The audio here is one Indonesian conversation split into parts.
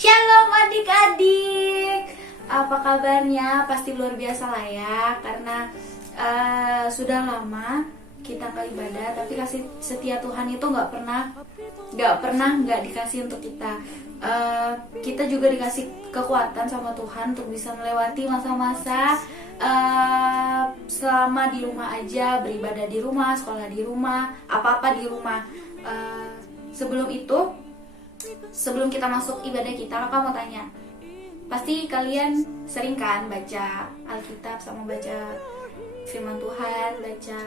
Shalom adik-adik, apa kabarnya? Pasti luar biasa lah ya, karena sudah lama kita nggak ibadah, tapi kasih setia Tuhan itu nggak dikasih untuk kita. Kita juga dikasih kekuatan sama Tuhan untuk bisa melewati masa-masa selama di rumah aja, beribadah di rumah, sekolah di rumah, apa-apa di rumah. Sebelum kita masuk ibadah kita, kakak mau tanya, pasti kalian sering kan baca Alkitab sama baca firman Tuhan, baca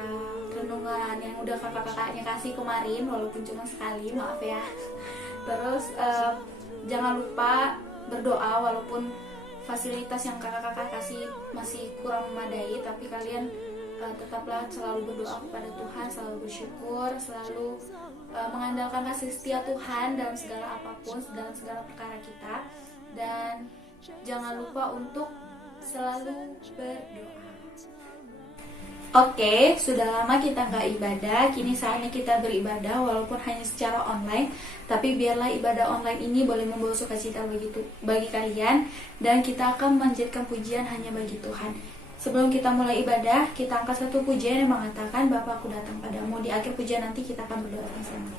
renungan yang udah kakak-kakaknya kasih kemarin, walaupun cuma sekali, maaf ya. Terus jangan lupa berdoa, walaupun fasilitas yang kakak-kakak kasih masih kurang memadai, tapi kalian tetaplah selalu berdoa kepada Tuhan, selalu bersyukur, selalu mengandalkan kasih setia Tuhan dalam segala apapun, dalam segala perkara kita. Dan jangan lupa untuk selalu berdoa. Oke, sudah lama kita nggak ibadah, kini saatnya kita beribadah walaupun hanya secara online. Tapi biarlah ibadah online ini boleh membawa sukacita bagi kalian, dan kita akan memanjatkan pujian hanya bagi Tuhan. Sebelum kita mulai ibadah, kita angkat satu pujian yang mengatakan, Bapakku datang padamu. Di akhir pujian nanti kita akan berdoa bersama.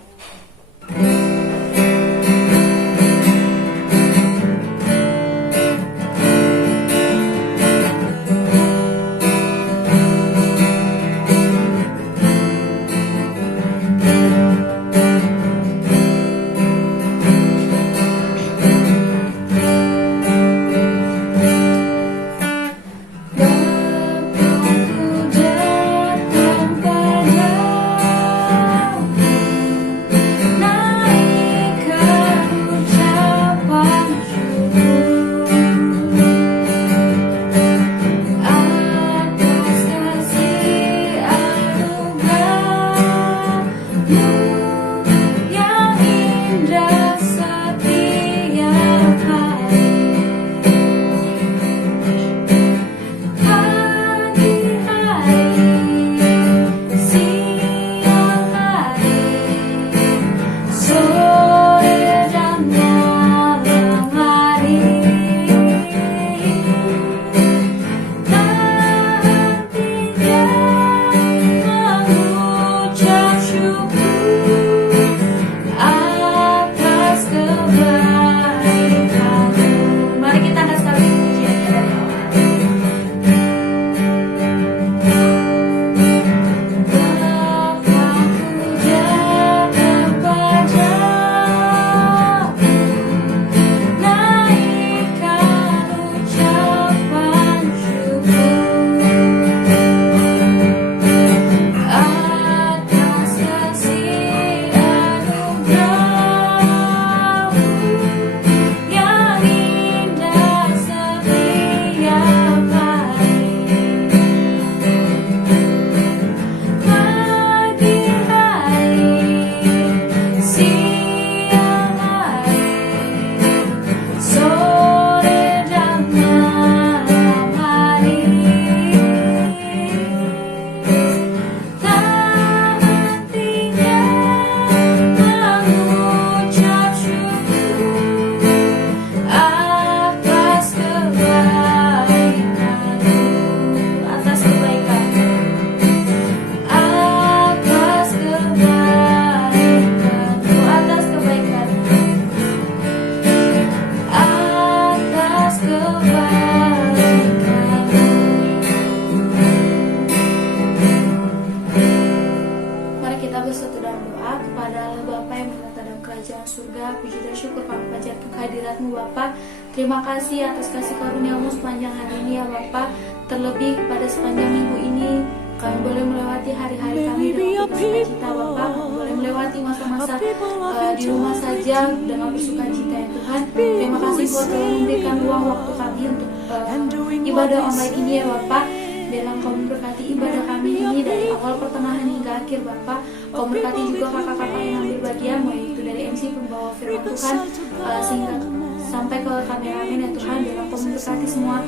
Terima kasih atas kasih karunia-Mu sepanjang hari ini ya Bapa. Terlebih pada sepanjang minggu ini kami boleh melewati hari-hari kami dengan bersukacita Bapa. Boleh melewati masa-masa di rumah saja dengan bersukacita ya Tuhan. Terima kasih Tuhan telah memberikan ruang waktu kami untuk ibadah online ini ya Bapa. Dalam Kau memberkati ibadah kami ini dari awal, pertengahan hingga akhir Bapa. Kau memberkati juga kakak-kakak yang ambil bagian, yaitu dari MC pembawa firman Tuhan sehingga sampai ke kameramen ya Tuhan. Dalam Kau memberkati semua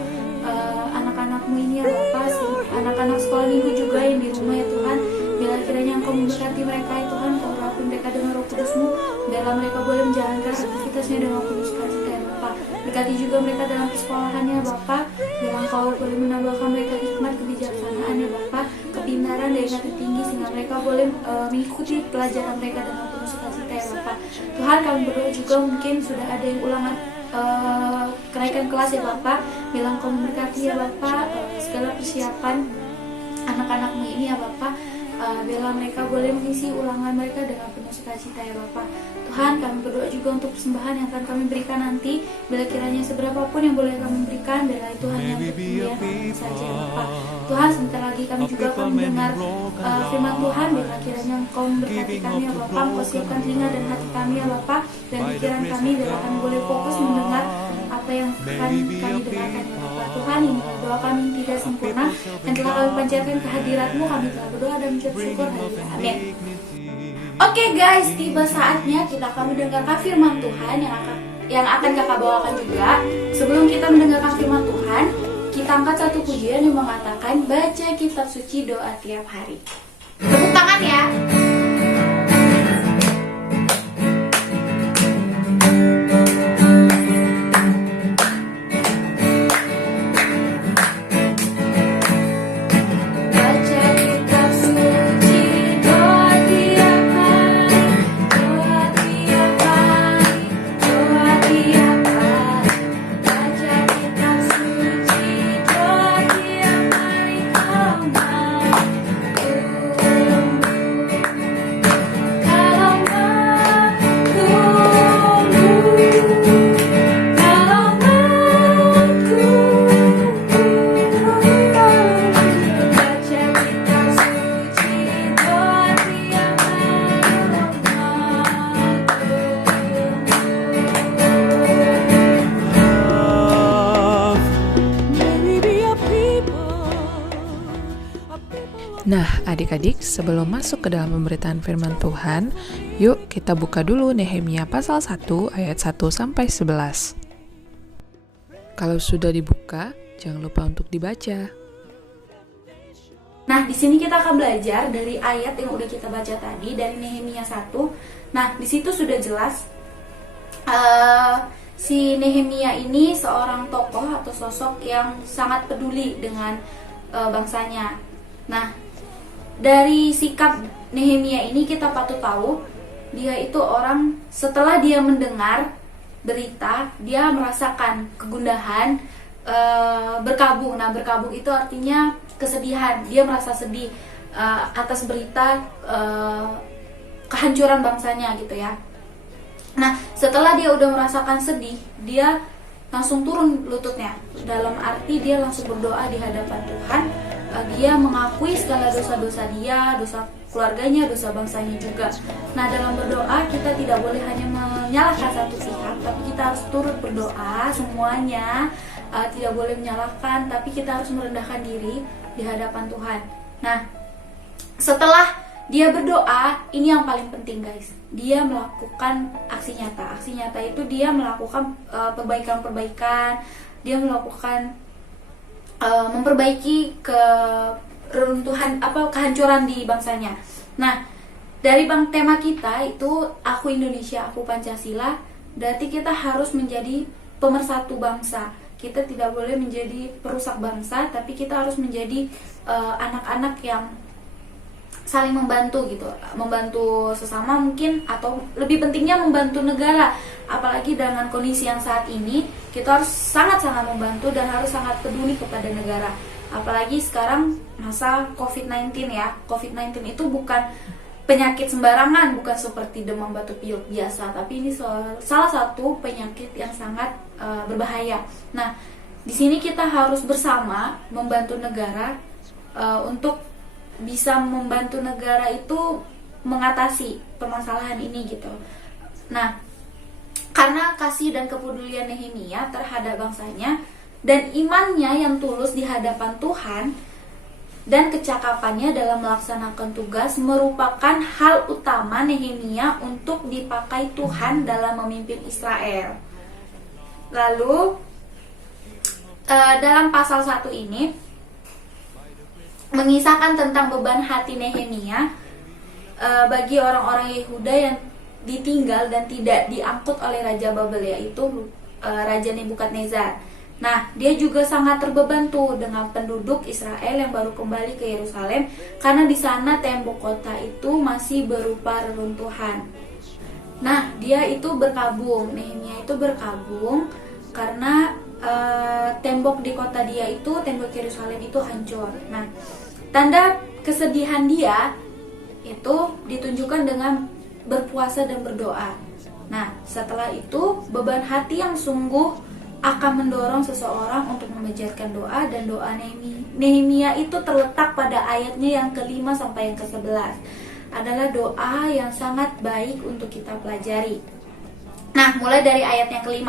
anak-anak-Mu ini ya Bapak, anak-anak sekolah minggu juga yang di rumah ya Tuhan. Bila kiranya Engkau memberkati mereka ya Tuhan, Kau urapi mereka dengan Roh Kudus-Mu, dalam mereka boleh menjalankan aktivitasnya dengan penuh sukacita ya Bapak. Berkati juga mereka dalam persekolahannya Bapa. Biarlah Engkau boleh menambahkan mereka hikmat, kebijaksanaan ya Bapa, kepintaran dan ingatan tinggi, sehingga mereka boleh mengikuti pelajaran mereka dengan penuh sukacita ya Bapa. Tuhan, kami berdoa juga mungkin sudah ada yang ulangan kenaikan kelas ya Bapak. Bilang Engkau memberkati ya Bapak segala persiapan anak-anakmu ini ya Bapak. Biarlah mereka boleh mengisi ulangan mereka dengan penuh sukacita ya Bapak. Tuhan, kami berdoa juga untuk persembahan yang akan kami berikan nanti. Bila kiranya seberapapun yang boleh kami berikan, biarlah itu hanya untuk kemuliaan nama saja ya Bapak. Tuhan, sebentar lagi kami juga akan mendengar firman Tuhan. Biarlah kiranya Engkau memberkati kami ya Bapak. Engkau siapkan telinga dan hati kami ya Bapak, dan pikiran kami, biarlah kami boleh fokus mendengar apa yang akan kami dengarkan ya Bapak. Tuhan, ini doa kami tidak sempurna, dan telah kami panjatkan kehadirat-Mu, kami telah berdoa dan mengucap syukur. Amin. Oke guys, tiba saatnya kita akan mendengarkan firman Tuhan yang akan kakak bawakan juga. Sebelum kita mendengarkan firman Tuhan, kita angkat satu pujian yang mengatakan baca kitab suci doa tiap hari. Tepuk tangan ya. Nah, adik-adik, sebelum masuk ke dalam pemberitaan firman Tuhan, yuk kita buka dulu Nehemia pasal 1 ayat 1 sampai 11. Kalau sudah dibuka, jangan lupa untuk dibaca. Nah, di sini kita akan belajar dari ayat yang udah kita baca tadi dari Nehemia 1. Nah, di situ sudah jelas si Nehemia ini seorang tokoh atau sosok yang sangat peduli dengan bangsanya. Nah, dari sikap Nehemia ini kita patut tahu dia itu orang setelah dia mendengar berita, dia merasakan kegundahan, berkabung. Nah, berkabung itu artinya kesedihan. Dia merasa sedih atas berita kehancuran bangsanya gitu ya. Nah, setelah dia udah merasakan sedih, dia langsung turun lututnya. Dalam arti dia langsung berdoa di hadapan Tuhan. Dia mengakui segala dosa-dosa dia, dosa keluarganya, dosa bangsanya juga. Nah, dalam berdoa kita tidak boleh hanya menyalahkan satu pihak, tapi kita harus turut berdoa semuanya. Tidak boleh menyalahkan, tapi kita harus merendahkan diri di hadapan Tuhan. Nah, setelah dia berdoa, ini yang paling penting guys. Dia melakukan aksi nyata. Aksi nyata itu dia melakukan perbaikan-perbaikan. Dia melakukan memperbaiki keruntuhan kehancuran di bangsanya. Nah, dari tema kita itu aku Indonesia, aku Pancasila. Berarti kita harus menjadi pemersatu bangsa. Kita tidak boleh menjadi perusak bangsa, tapi kita harus menjadi anak-anak yang saling membantu gitu, membantu sesama mungkin, atau lebih pentingnya membantu negara. Apalagi dengan kondisi yang saat ini, kita harus sangat-sangat membantu dan harus sangat peduli kepada negara. Apalagi sekarang masa COVID-19 ya. COVID-19 itu bukan penyakit sembarangan, bukan seperti demam batuk pilek biasa, tapi ini salah satu penyakit yang sangat berbahaya. Nah, di sini kita harus bersama membantu negara untuk bisa membantu negara itu mengatasi permasalahan ini gitu. Nah, karena kasih dan kepedulian Nehemia terhadap bangsanya dan imannya yang tulus di hadapan Tuhan dan kecakapannya dalam melaksanakan tugas merupakan hal utama Nehemia untuk dipakai Tuhan dalam memimpin Israel. Lalu dalam pasal 1 ini mengisahkan tentang beban hati Nehemia bagi orang-orang Yehuda yang ditinggal dan tidak diangkut oleh Raja Babel, yaitu Raja Nebukadnezar. Nah, dia juga sangat terbeban tuh dengan penduduk Israel yang baru kembali ke Yerusalem, karena di sana tembok kota itu masih berupa reruntuhan. Nah, dia itu berkabung, Nehemia itu berkabung karena tembok di kota dia itu, tembok Yerusalem itu hancur. Nah, tanda kesedihan dia itu ditunjukkan dengan berpuasa dan berdoa. Nah, setelah itu beban hati yang sungguh akan mendorong seseorang untuk memanjatkan doa, dan doa Nehemia itu terletak pada ayatnya yang ke-5 sampai yang ke-11. Adalah doa yang sangat baik untuk kita pelajari. Nah, mulai dari ayat yang ke-5.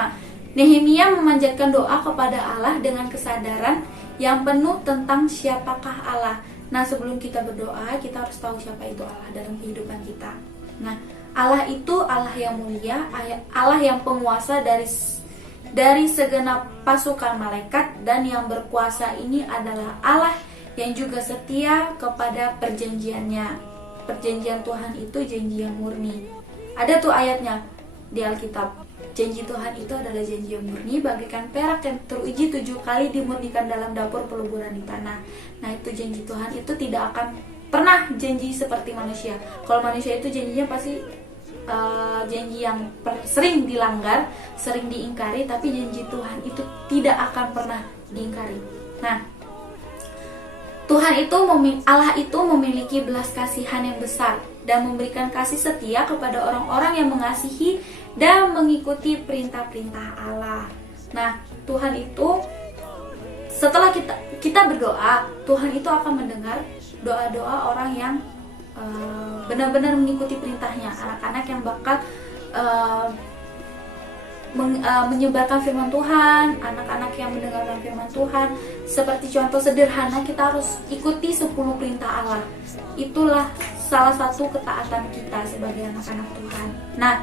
Nehemia memanjatkan doa kepada Allah dengan kesadaran yang penuh tentang siapakah Allah. Nah, sebelum kita berdoa, kita harus tahu siapa itu Allah dalam kehidupan kita. Nah, Allah itu Allah yang mulia, Allah yang penguasa dari segenap pasukan malaikat, dan yang berkuasa ini adalah Allah yang juga setia kepada perjanjiannya. Perjanjian Tuhan itu janji yang murni. Ada tuh ayatnya di Alkitab. Janji Tuhan itu adalah janji yang murni, bagaikan perak yang teruji 7 kali dimurnikan dalam dapur peluburan di tanah. Nah, itu janji Tuhan itu tidak akan pernah janji seperti manusia. Kalau manusia itu janjinya pasti janji yang sering dilanggar, sering diingkari, tapi janji Tuhan itu tidak akan pernah diingkari. Nah, Allah itu memiliki belas kasihan yang besar dan memberikan kasih setia kepada orang-orang yang mengasihi dan mengikuti perintah-perintah Allah. Nah, Tuhan itu setelah kita berdoa, Tuhan itu akan mendengar doa-doa orang yang benar-benar mengikuti perintahnya, anak-anak yang bakal menyebarkan firman Tuhan, anak-anak yang mendengarkan firman Tuhan. Seperti contoh sederhana, kita harus ikuti 10 perintah Allah. Itulah salah satu ketaatan kita sebagai anak-anak Tuhan. Nah,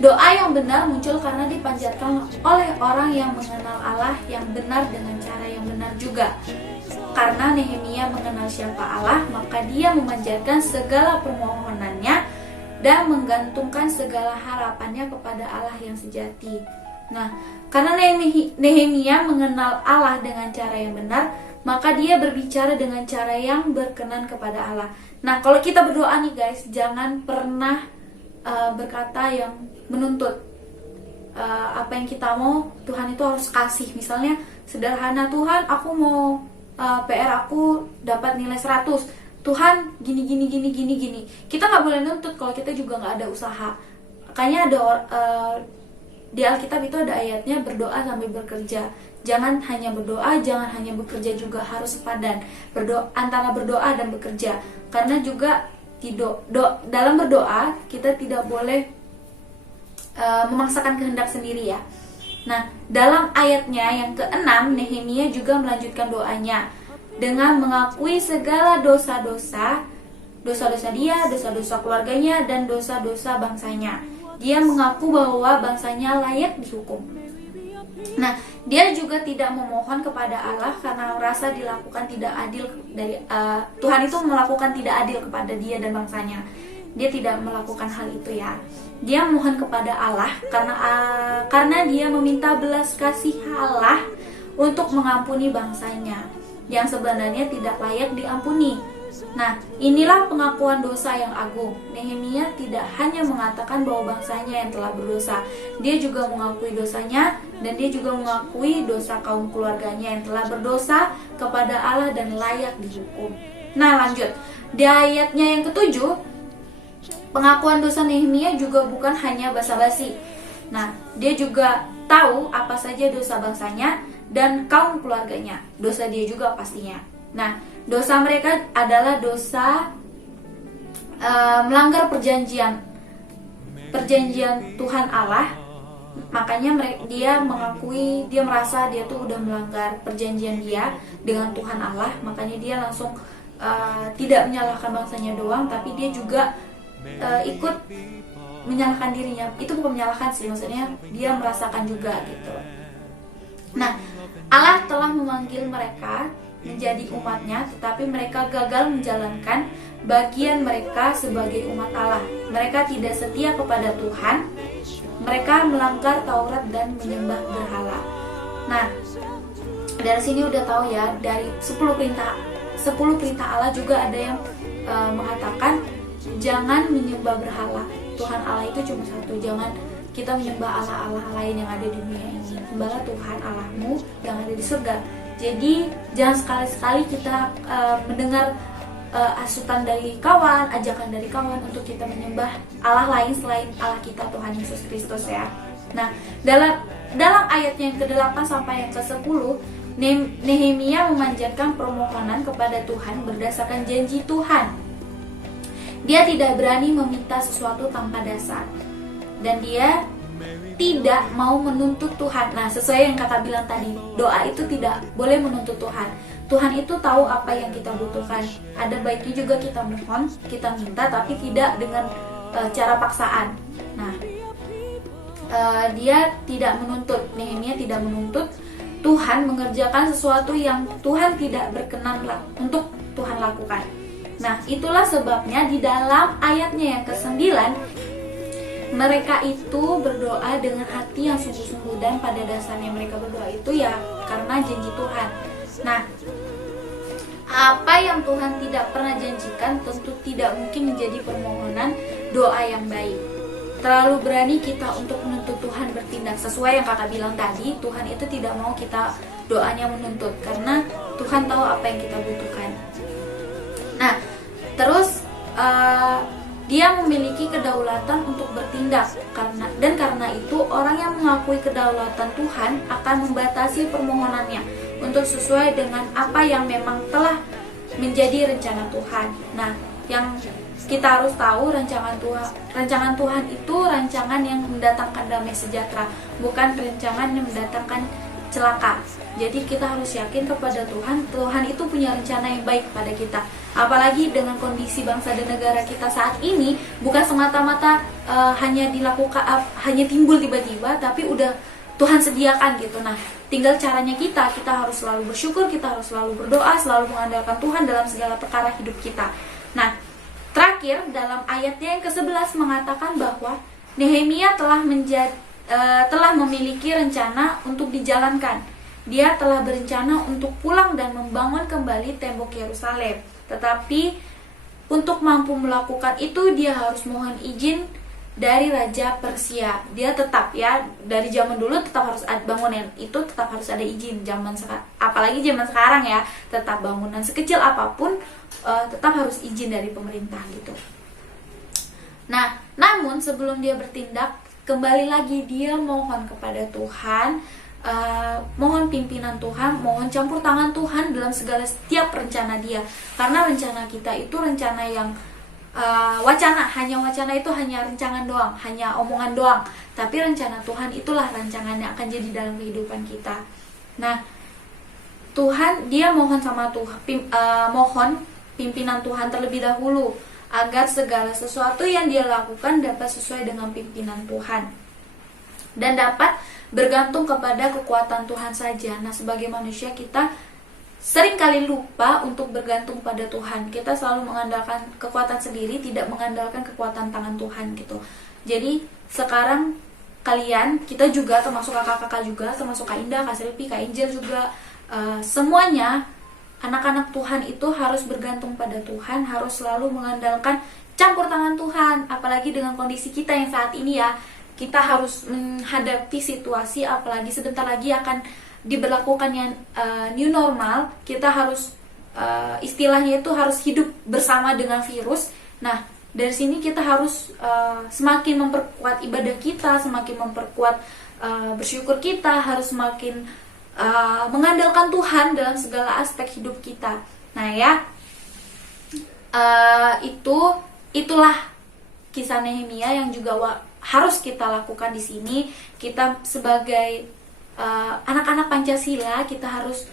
doa yang benar muncul karena dipanjatkan oleh orang yang mengenal Allah yang benar dengan cara yang benar juga. Karena Nehemia mengenal siapa Allah, maka dia memanjatkan segala permohonannya dan menggantungkan segala harapannya kepada Allah yang sejati. Nah, karena Nehemia mengenal Allah dengan cara yang benar, maka dia berbicara dengan cara yang berkenan kepada Allah. Nah, kalau kita berdoa nih guys, jangan pernah berkata yang menuntut. Apa yang kita mau, Tuhan itu harus kasih. Misalnya sederhana, Tuhan aku mau PR aku dapat nilai 100, Tuhan gini. Kita nggak boleh nuntut kalau kita juga nggak ada usaha. Makanya ada di Alkitab itu ada ayatnya berdoa sambil bekerja. Jangan hanya berdoa, jangan hanya bekerja juga, harus sepadan. Antara berdoa dan bekerja. Karena juga dalam berdoa kita tidak boleh memaksakan kehendak sendiri ya. Nah, dalam ayatnya yang ke-6, Nehemia juga melanjutkan doanya dengan mengakui segala dosa-dosa dia, dosa-dosa keluarganya, dan dosa-dosa bangsanya. Dia mengaku bahwa bangsanya layak dihukum. Nah, dia juga tidak memohon kepada Allah karena merasa dilakukan tidak adil Tuhan itu melakukan tidak adil kepada dia dan bangsanya. Dia tidak melakukan hal itu ya. Dia mohon kepada Allah karena dia meminta belas kasih Allah untuk mengampuni bangsanya yang sebenarnya tidak layak diampuni. Nah, inilah pengakuan dosa yang agung. Nehemia tidak hanya mengatakan bahwa bangsanya yang telah berdosa, dia juga mengakui dosanya, dan dia juga mengakui dosa kaum keluarganya yang telah berdosa kepada Allah dan layak dihukum. Nah, lanjut. Di ayatnya yang ke-7, pengakuan dosa Nehemia juga bukan hanya basa-basi. Nah, dia juga tahu apa saja dosa bangsanya dan kaum keluarganya. Dosa dia juga pastinya. Nah, dosa mereka adalah dosa melanggar perjanjian Tuhan Allah. Makanya dia merasa dia tuh udah melanggar perjanjian dia dengan Tuhan Allah. Makanya dia langsung tidak menyalahkan bangsanya doang, tapi dia juga ikut menyalahkan dirinya. Itu bukan menyalahkan sih, maksudnya dia merasakan juga gitu. Nah, Allah telah memanggil mereka menjadi umatnya, tetapi mereka gagal menjalankan bagian mereka sebagai umat Allah. Mereka tidak setia kepada Tuhan mereka melanggar Taurat dan menyembah berhala. Nah, dari sini udah tahu ya, dari 10 perintah Allah juga ada yang mengatakan jangan menyembah berhala. Tuhan Allah itu cuma satu, jangan kita menyembah Allah-Allah lain yang ada di dunia ini. Sembahlah Tuhan Allahmu yang ada di surga. Jadi jangan sekali-sekali kita mendengar asutan dari kawan, ajakan dari kawan untuk kita menyembah Allah lain selain Allah kita, Tuhan Yesus Kristus ya. Nah, dalam ayatnya yang ke-8 sampai yang ke-10, Nehemia memanjatkan permohonan kepada Tuhan berdasarkan janji Tuhan. Dia tidak berani meminta sesuatu tanpa dasar, dan dia tidak mau menuntut Tuhan. Nah, sesuai yang kakak bilang tadi, doa itu tidak boleh menuntut Tuhan. Tuhan itu tahu apa yang kita butuhkan. Ada baiknya juga kita mohon, kita minta, tapi tidak dengan cara paksaan. Nah, dia tidak menuntut, Nehemia tidak menuntut Tuhan mengerjakan sesuatu yang Tuhan tidak berkenan untuk Tuhan lakukan. Nah, itulah sebabnya di dalam ayatnya yang ke-9, mereka itu berdoa dengan hati yang sungguh-sungguh, dan pada dasarnya mereka berdoa itu ya karena janji Tuhan. Nah, apa yang Tuhan tidak pernah janjikan tentu tidak mungkin menjadi permohonan doa yang baik. Terlalu berani kita untuk menuntut Tuhan bertindak sesuai yang kakak bilang tadi. Tuhan itu tidak mau kita doanya menuntut, karena Tuhan tahu apa yang kita butuhkan. Nah, terus dia memiliki kedaulatan untuk bertindak, karena itu orang yang mengakui kedaulatan Tuhan akan membatasi permohonannya untuk sesuai dengan apa yang memang telah menjadi rencana Tuhan. Nah, yang kita harus tahu, rancangan Tuhan itu rancangan yang mendatangkan damai sejahtera, bukan rancangan yang mendatangkan celaka. Jadi kita harus yakin kepada Tuhan. Tuhan itu punya rencana yang baik pada kita. Apalagi dengan kondisi bangsa dan negara kita saat ini, bukan semata-mata hanya timbul tiba-tiba, tapi udah Tuhan sediakan gitu. Nah, tinggal caranya kita harus selalu bersyukur, kita harus selalu berdoa, selalu mengandalkan Tuhan dalam segala perkara hidup kita. Nah, terakhir dalam ayatnya yang ke-11 mengatakan bahwa Nehemia telah memiliki rencana untuk dijalankan. Dia telah berencana untuk pulang dan membangun kembali tembok Yerusalem. Tetapi untuk mampu melakukan itu dia harus mohon izin dari Raja Persia. Dia tetap ya, dari zaman dulu tetap harus ada bangunan itu, tetap harus ada izin. Apalagi zaman sekarang ya, tetap bangunan sekecil apapun tetap harus izin dari pemerintah gitu. Nah, namun sebelum dia bertindak, kembali lagi dia mohon kepada Tuhan, mohon pimpinan Tuhan, mohon campur tangan Tuhan dalam segala setiap rencana dia. Karena rencana kita itu rencana yang wacana itu hanya rancangan doang, hanya omongan doang. Tapi rencana Tuhan itulah rancangan yang akan jadi dalam kehidupan kita. Nah, Tuhan, dia mohon sama Tuhan, mohon pimpinan Tuhan terlebih dahulu, agar segala sesuatu yang dia lakukan dapat sesuai dengan pimpinan Tuhan dan dapat bergantung kepada kekuatan Tuhan saja. Nah, sebagai manusia kita seringkali lupa untuk bergantung pada Tuhan. Kita selalu mengandalkan kekuatan sendiri, tidak mengandalkan kekuatan tangan Tuhan gitu. Jadi sekarang kalian, kita juga termasuk kakak-kakak juga, termasuk Kak Indah, Kak Silvi, Kak Angel juga, semuanya anak-anak Tuhan itu harus bergantung pada Tuhan, harus selalu mengandalkan campur tangan Tuhan. Apalagi dengan kondisi kita yang saat ini ya, kita harus menghadapi situasi, apalagi sebentar lagi akan diberlakukannya new normal. Kita harus istilahnya itu harus hidup bersama dengan virus. Nah, dari sini kita harus semakin memperkuat ibadah kita, semakin memperkuat bersyukur kita, harus semakin mengandalkan Tuhan dalam segala aspek hidup kita. Nah ya, itulah kisah Nehemia yang juga harus kita lakukan di sini. Kita sebagai anak-anak Pancasila, kita harus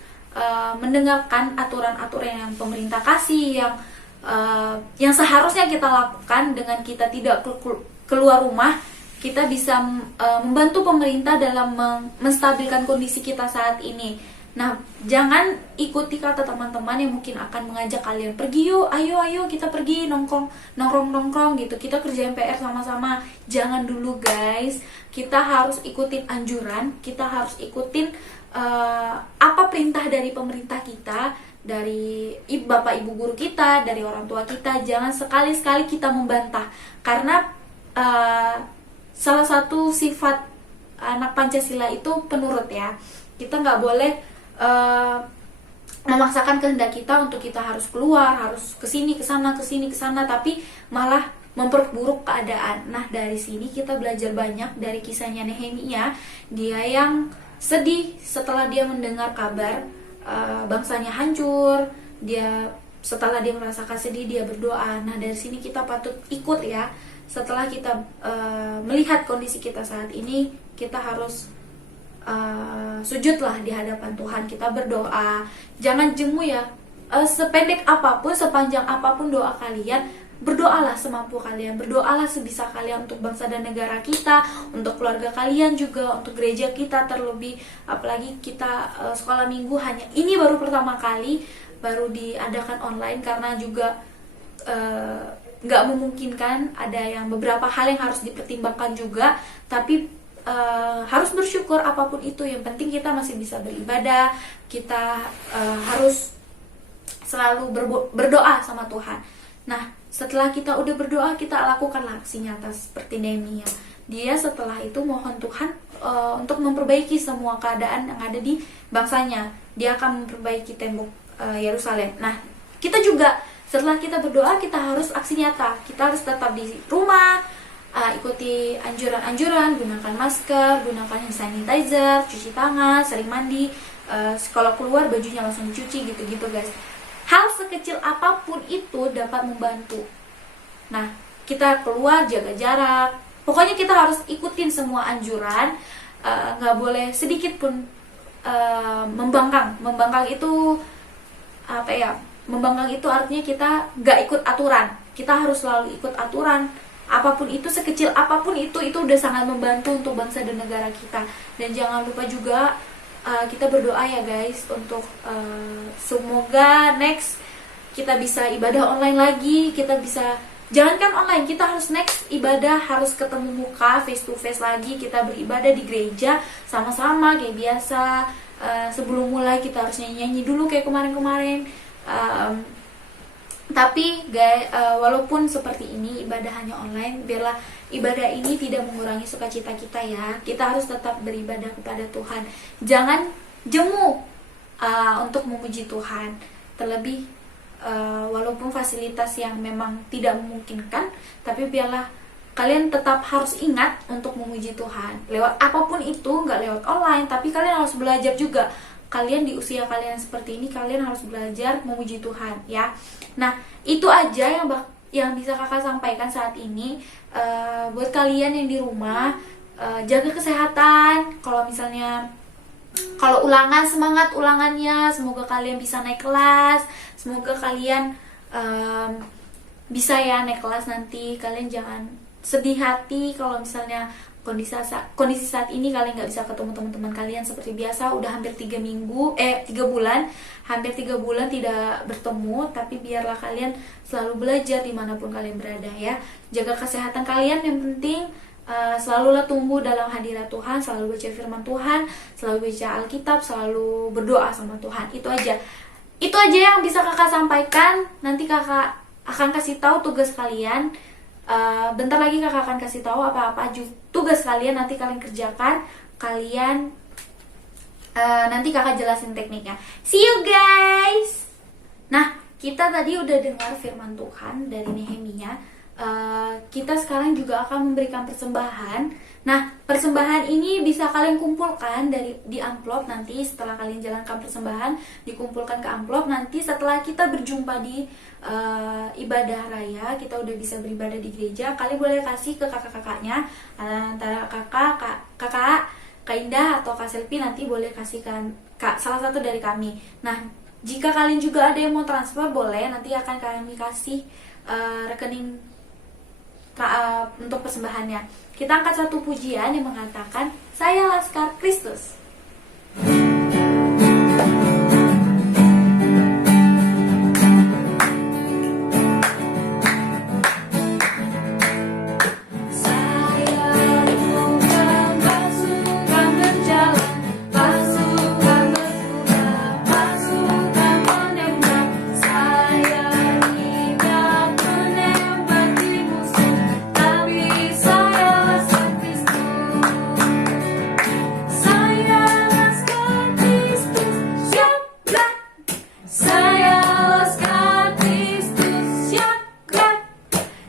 mendengarkan aturan-aturan yang pemerintah kasih, yang seharusnya kita lakukan. Dengan kita tidak keluar rumah, kita bisa membantu pemerintah dalam menstabilkan kondisi kita saat ini. Nah, jangan ikuti kata teman-teman yang mungkin akan mengajak kalian pergi yuk, ayo kita pergi nongkrong gitu, kita kerjain PR sama-sama. Jangan dulu guys, kita harus ikutin anjuran, kita harus ikutin apa perintah dari pemerintah kita, dari bapak ibu guru kita, dari orang tua kita. Jangan sekali-sekali kita membantah, karena salah satu sifat anak Pancasila itu penurut ya. Kita nggak boleh memaksakan kehendak kita untuk kita harus keluar, harus kesini kesana, tapi malah memperburuk keadaan. Nah, dari sini kita belajar banyak dari kisahnya Nehemia. Dia yang sedih setelah dia mendengar kabar bangsanya hancur. Setelah dia merasakan sedih, dia berdoa. Nah, dari sini kita patut ikut ya. Setelah kita melihat kondisi kita saat ini, kita harus sujudlah di hadapan Tuhan, kita berdoa. Jangan jemu ya, sependek apapun, sepanjang apapun doa kalian, berdoalah semampu kalian, berdoalah sebisa kalian untuk bangsa dan negara kita, untuk keluarga kalian juga, untuk gereja kita terlebih. Apalagi kita sekolah minggu hanya ini baru pertama kali, baru diadakan online karena juga nggak memungkinkan, ada yang beberapa hal yang harus dipertimbangkan juga, tapi harus bersyukur apapun itu. Yang penting kita masih bisa beribadah, kita harus selalu berdoa sama Tuhan. Nah, setelah kita udah berdoa, kita lakukanlah aksi nyata seperti Nehemia. Dia setelah itu mohon Tuhan untuk memperbaiki semua keadaan yang ada di bangsanya. Dia akan memperbaiki tembok Yerusalem. Nah, kita juga setelah kita berdoa, kita harus aksi nyata. Kita harus tetap di rumah, ikuti anjuran-anjuran, gunakan masker, gunakan hand sanitizer, cuci tangan, sering mandi, kalau keluar bajunya langsung dicuci, gitu-gitu guys. Hal sekecil apapun itu dapat membantu. Nah, kita keluar jaga jarak, pokoknya kita harus ikutin semua anjuran, nggak boleh sedikit pun membangkang. Membangkang itu apa ya? Membangkang itu artinya kita nggak ikut aturan. Kita harus selalu ikut aturan. Apapun itu, sekecil apapun itu udah sangat membantu untuk bangsa dan negara kita. Dan jangan lupa juga kita berdoa ya guys, untuk semoga next kita bisa ibadah online lagi. Kita bisa, jangankan online, kita harus next ibadah, harus ketemu muka, face to face lagi. Kita beribadah di gereja sama-sama kayak biasa. Sebelum mulai kita harus nyanyi-nyanyi dulu kayak kemarin-kemarin. Tapi guys, walaupun seperti ini ibadah hanya online, biarlah ibadah ini tidak mengurangi sukacita kita ya. Kita harus tetap beribadah kepada Tuhan. Jangan jemu untuk memuji Tuhan. Terlebih walaupun fasilitas yang memang tidak memungkinkan, tapi biarlah kalian tetap harus ingat untuk memuji Tuhan. Lewat apapun itu, nggak lewat online, tapi kalian harus belajar juga. Kalian di usia kalian seperti ini, kalian harus belajar memuji Tuhan ya. Nah, itu aja yang bisa kakak sampaikan saat ini. Buat kalian yang di rumah, jaga kesehatan. Kalau ulangan, semangat ulangannya. Semoga kalian bisa naik kelas. Semoga kalian bisa ya naik kelas nanti. Kalian jangan sedih hati kalau misalnya kondisi saat ini kalian nggak bisa ketemu teman-teman kalian seperti biasa. Udah hampir 3 bulan, hampir 3 bulan tidak bertemu. Tapi biarlah kalian selalu belajar dimanapun kalian berada ya. Jaga kesehatan kalian, yang penting selalulah tumbuh dalam hadirat Tuhan, selalu baca firman Tuhan, selalu baca Alkitab, selalu berdoa sama Tuhan. Itu aja yang bisa kakak sampaikan. Nanti kakak akan kasih tahu tugas kalian. Bentar lagi kakak akan kasih tahu apa-apa tugas kalian, nanti kalian kerjakan. Nanti kakak jelasin tekniknya. See you guys. Nah, kita tadi udah dengar firman Tuhan dari Nehemia. Kita sekarang juga akan memberikan persembahan. Nah, persembahan ini bisa kalian kumpulkan di amplop. Nanti setelah kalian jalankan persembahan, dikumpulkan ke amplop. Nanti setelah kita berjumpa di ibadah raya, kita udah bisa beribadah di gereja, kalian boleh kasih ke kakak-kakaknya. Antara Kak Indah atau Kak Selvi, nanti boleh kasihkan salah satu dari kami. Nah, jika kalian juga ada yang mau transfer, boleh, nanti akan kami kasih rekening untuk persembahannya. Kita angkat satu pujian yang mengatakan, "Saya Laskar Kristus."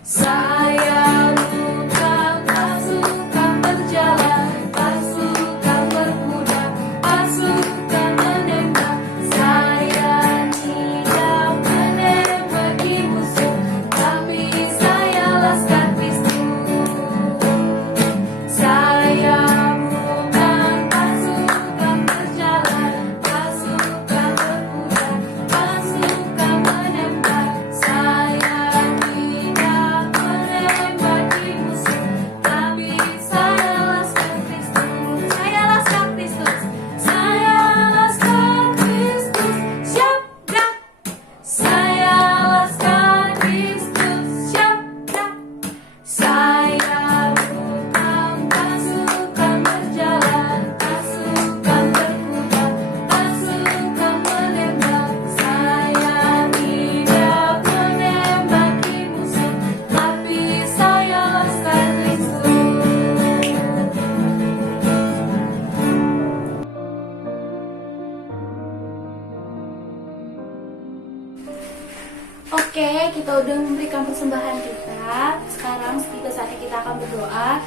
Saya bukan pasukan berjalan, pasukan berkuda, pasukan menembak. Saya tidak menembaki musuh, tapi saya laskar Kristus. Saya bukan pasukan berjalan, pasukan berkuda, pasukan menembak. Saya tidak menembaki musuh, tapi saya laskar Kristus. Saya laskar Kristus. Saya laskar Kristus. Siap, gerak. Saya laskar Kristus. Siap, gerak. Saya bukan pasukan berjalan, pasukan berkuda, pasukan menembak. Saya tidak menembaki musuh, tapi saya laskar Kristus. Oke, kita udah memberikan persembahan kita. Sekarang tiba saatnya kita akan berdoa.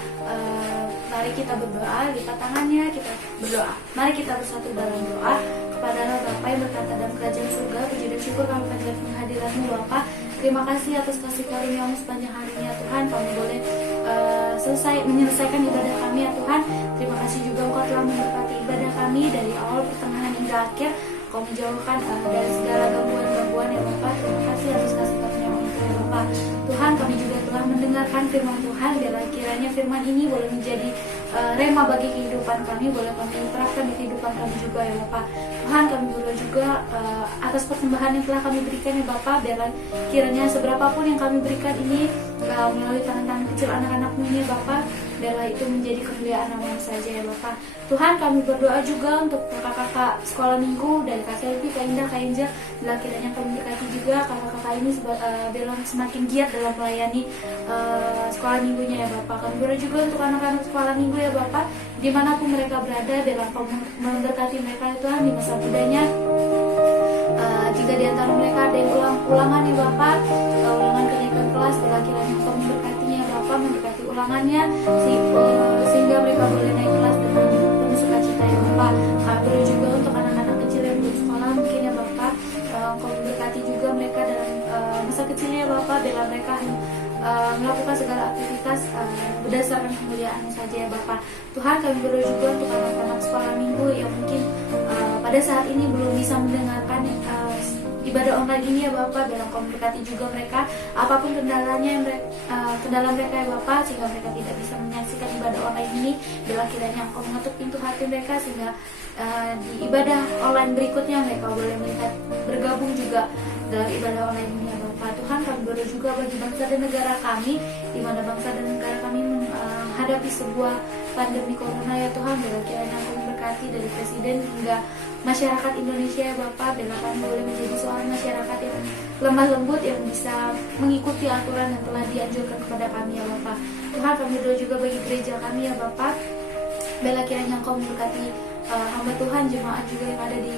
Mari kita berdoa, lipat tangannya, kita berdoa. Mari kita bersatu dalam doa. Kepada Allah Bapa yang berkata dalam kerajaan surga, puji dan syukur kami panjatkan kehadiran-Mu Bapa. Terima kasih atas kasih karunia-Mu sepanjang harinya ya Tuhan. Kami boleh menyelesaikan ibadah kami ya Tuhan. Terima kasih juga Engkau telah memberkati ibadah kami dari awal, pertengahan hingga akhir. Kau menjauhkan dari segala gangguan-gangguan ya Bapak. Terima kasih atas kasih karunia-Mu itu ya Bapak. Tuhan, kami juga telah mendengarkan firman Tuhan. Biarlah kiranya firman ini boleh menjadi rema bagi kehidupan kami, boleh kami terapkan di kehidupan kami juga ya Bapak. Tuhan, kami berdoa juga atas persembahan yang telah kami berikan ya Bapak. Biarlah kiranya seberapapun yang kami berikan ini melalui tangan-tangan kecil anak-anak-Mu ini ya Bapak, biarlah itu menjadi kemuliaan nama saja ya Bapak. Tuhan, kami berdoa juga untuk kakak-kakak sekolah minggu dari Kak Selvi, Kak Indah, Kak Angel. Biarlah kiranya kami berkati juga kakak-kakak ini biarlah semakin giat dalam melayani sekolah minggunya ya Bapak. Kami berdoa juga untuk anak-anak sekolah minggu ya Bapak, dimanapun mereka berada, biarlah Kau memberkati mereka ya Tuhan di masa mudanya. Jika di antara mereka ada yang ulangan ya Bapak, ulangan kenaikan kelas, biarlah kiranya Kau memberkatinya ya Bapak, memberkati ulangannya sehingga mereka boleh naik kelas dengan penuh sukacita ya Bapak. Kami berdoa juga untuk anak-anak kecil yang belum sekolah mungkin ya Bapak, Kau memberkati juga mereka dalam masa kecilnya ya Bapak, biarlah mereka melakukan segala aktivitas berdasarkan kemuliaan saja ya Bapak. Tuhan, kami berdoa juga untuk anak-anak sekolah minggu yang mungkin pada saat ini belum bisa mendengarkan ibadah online ini ya Bapak. Biarlah Kau memberkati juga mereka apapun kendalanya kendala mereka ya Bapak, sehingga mereka tidak bisa menyaksikan ibadah online ini. Biarlah kiranya Kau mengetuk pintu hati mereka sehingga di ibadah online berikutnya mereka boleh melihat bergabung juga dalam ibadah online ini ya Bapak. Tuhan, kami berdoa juga bagi bangsa dan negara kami, di mana bangsa dan negara kami menghadapi sebuah pandemi corona ya Tuhan. Biarlah kiranya Kau memberkati dari presiden hingga masyarakat Indonesia ya Bapak. Biarlah kami boleh menjadi seorang masyarakat yang lemah lembut, yang bisa mengikuti aturan yang telah dianjurkan kepada kami ya Bapak. Tuhan, kami berdoa juga bagi gereja kami ya Bapak. Biarlah kiranya Kau memberkati hamba Tuhan, jemaat juga yang ada di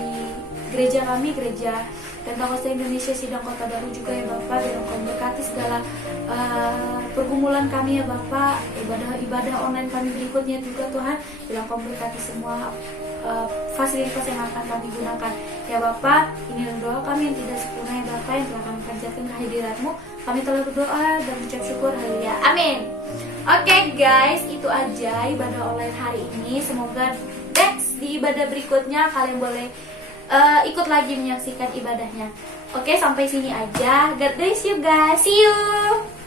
gereja kami, gereja Pentakosta Indonesia Sidang Kota Baru juga ya Bapak. Biarlah Kau memberkati segala pergumulan kami ya Bapak, ibadah online kami berikutnya juga Tuhan. Biarlah Kau memberkati semua fasilitas yang akan kami gunakan ya Bapak. Inilah doa kami yang tidak sempurna ya Bapak, yang telah kami panjatkan kehadirat-Mu. Kami telah berdoa dan mengucap syukur, haleluya, amin. Oke guys, itu aja ibadah online hari ini. Semoga next di ibadah berikutnya kalian boleh ikut lagi menyaksikan ibadahnya. Oke, sampai sini aja. God bless you guys. See you.